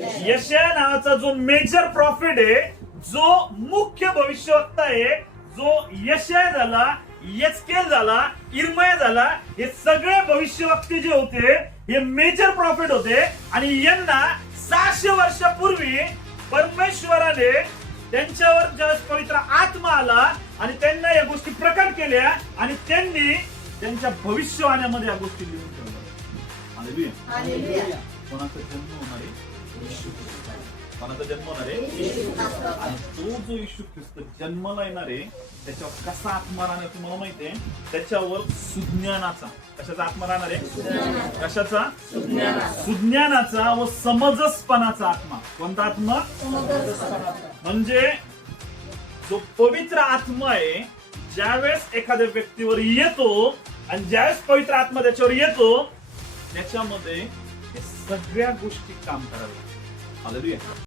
यशाया नावाचा जो मेजर प्रॉफिट आहे, जो मुख्य भविष्यवक्ता आहे, जो यशाया झाला, यचकेल झाला, इर्मया झाला, हे सगळे भविष्यवक्ते जे होते हे मेजर प्रॉफिट होते. आणि यांना 600 वर्षापूर्वी परमेश्वराने त्यांच्यावर ज्यावेळेस पवित्र आत्मा आला आणि त्यांना या गोष्टी प्रकट केल्या आणि त्यांनी त्यांच्या भविष्यवाण्यामध्ये या गोष्टी लिहून ठेवल्या. हालेलुया. कोणाचा जन्म होणार आहे? कोणाचा जन्म होणार आहे? आणि तो जो येशू ख्रिस्त जन्माला येणार आहे त्याच्यावर कसा आत्मा राहणार तुम्हाला माहिती आहे? त्याच्यावर सुज्ञानाचा. कशाचा आत्मा राहणार आहे? कशाचा? सुज्ञानाचा व समजसपणाचा आत्मा. कोणता आत्मा? म्हणजे जो पवित्र आत्मा आहे ज्यावेळेस एखाद्या व्यक्तीवर येतो आणि ज्यावेळेस पवित्र आत्मा त्याच्यावर येतो त्याच्यामध्ये सगळ्या गोष्टी काम कराव्या. हालेलुया.